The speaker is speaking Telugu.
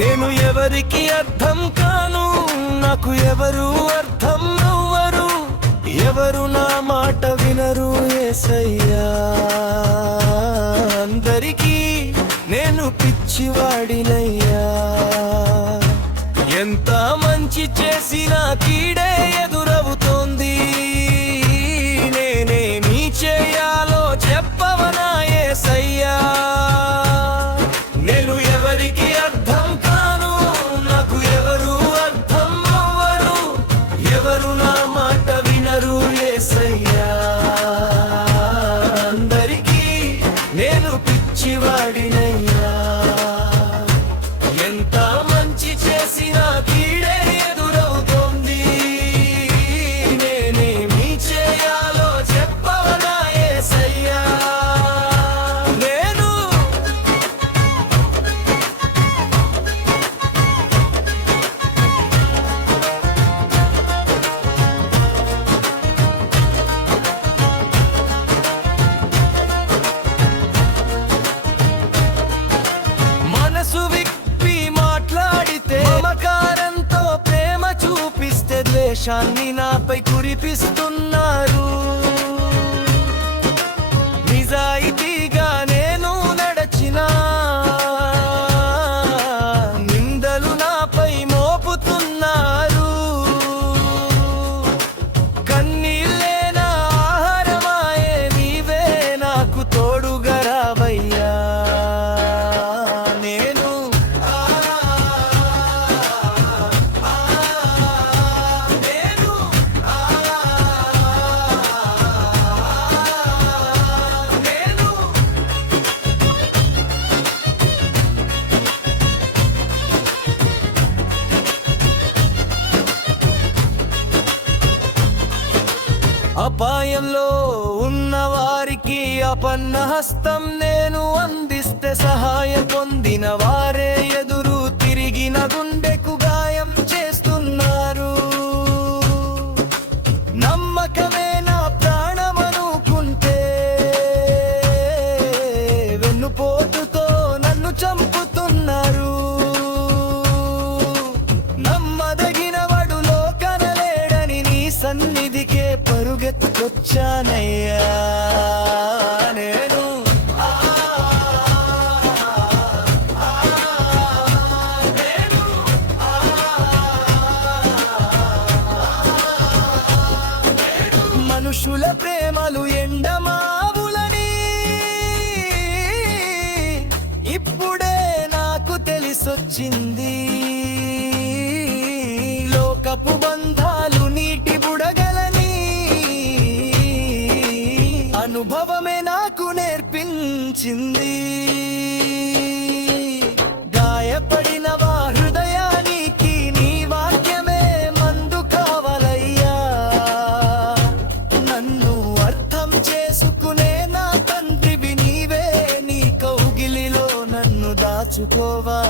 నేను ఎవరికి అర్థం కాను, నాకు ఎవరు అర్థం అవ్వరు, ఎవరు నా మాట వినరు యేసయ్యా. అందరికీ నేను పిచ్చివాడినయ్యా. ఎంత మంచి చేసినా కీడే ఎదురవుతోంది. నేనేమీ చేయాలో చెప్పవనా యేసయ్యా. నేను ఎవరికి అర్థం కాను, నాకు ఎవరు అర్థం అవ్వరు, ఎవరు నా మాట వినరు యేసయ్యా. అందరికీ నేను పిచ్చివాడినయ్యా. ఎంత మంచి చేసినా కీడే ఎదురవుతోంది. నేనేమీ చేయాలో చెప్పవనా యేసయ్యా. మనసు విప్పి మాట్లాడితే, మమకారంతో ప్రేమ చూపిస్తే ద్వేషాన్ని నాపై కురిపిస్తున్నారు. నిజాయితీగా నేను నడచినా నిందలు నాపై మోపుతున్నారు. కన్నీళ్ళే నా ఆహారమాయే, నీవే నాకు తోడుగా రావయ్యా. అపాయంలో ఉన్న వారికి అపన్న హస్తం నేను అందిస్తే, సహాయం పొందిన వారే ఎదురు తిరిగిన గుండెకు గాయం చేస్తున్నారు. నమ్మకమే నా ప్రాణమనుకుంటే వెన్నుపోటుతో నన్ను చంపుతున్నారు. నమ్మదగిన వాడు లోకనలేడని నీ సన్నిధికే పరుగెత్తుకొచ్చానయ్యా. నేను మనుషుల ప్రేమలు ఎండమావులని ఇప్పుడే నాకు తెలిసొచ్చింది. లోకపు బంధాలు నీటి బుడగలని అనుభవమే నాకు నేర్పించింది. గాయపడిన వా హృదయానికి నీ వాక్యమే మందు కావాలయ్యా. నన్ను అర్థం చేసుకునే నా తండ్రివి నీవే, నీ కౌగిలిలో నన్ను దాచుకోవా.